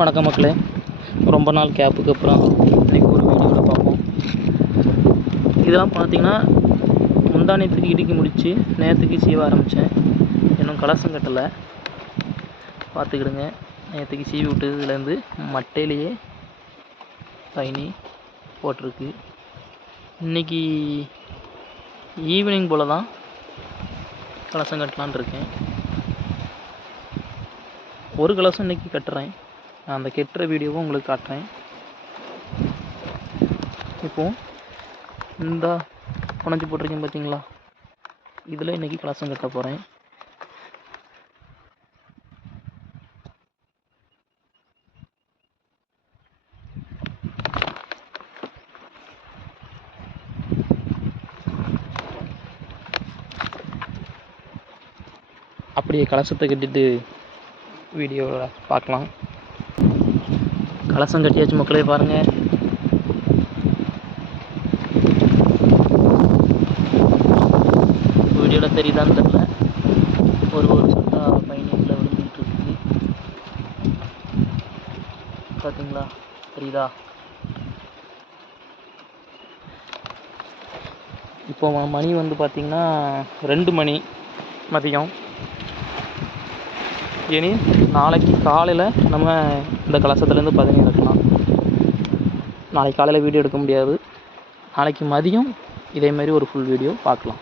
வணக்கம் மக்களே. ரொம்ப நாள் கேப்புக்கு அப்புறம் இன்றைக்கி ஒரு வீடியோவில் பார்ப்போம். இதெல்லாம் பார்த்தீங்கன்னா முந்தானியத்துக்கு இடுக்கி முடித்து நேற்றுக்கு சீவ ஆரம்பித்தேன் இன்னும் கலசம் கட்டலை. பார்த்துக்கிடுங்க நேற்றுக்கு சீவி விட்டதுலேருந்து மட்டையிலேயே பயணி போட்டிருக்கு. இன்றைக்கி ஈவினிங் போல் தான் கலசம் கட்டலான் இருக்கேன். ஒரு கலசம் இன்றைக்கி கட்டுறேன். நான் அந்த கெட்டுற வீடியோவும் உங்களுக்கு காட்டுறேன். இப்போ இந்த புனைஞ்சி போட்டிருக்கேன் பார்த்தீங்களா இதில் இன்றைக்கி கலசம் கட்ட போகிறேன் அப்படியே கலசத்தை கட்டிட்டு வீடியோவில் பார்க்கலாம். கலசம் கட்டியாச்சு மக்களே பாருங்கள் வீடியோவில் தெரியுதான்னு தெரியல. ஒரு ஒரு சொட்டா பயணியில் விழுந்துட்டு இருக்குது பார்த்தீங்களா தெரியுதா? இப்போ மணி வந்து பார்த்தீங்கன்னா ரெண்டு மணி மதியம். இனி நாளைக்கு காலையில் நம்ம இந்த கலசத்துலேருந்து பதினி எடுக்கலாம் நாளைக்கு காலையில் வீடியோ எடுக்க முடியாது. நாளைக்கு மதியம் இதேமாரி ஒரு ஃபுல் வீடியோ பார்க்கலாம்.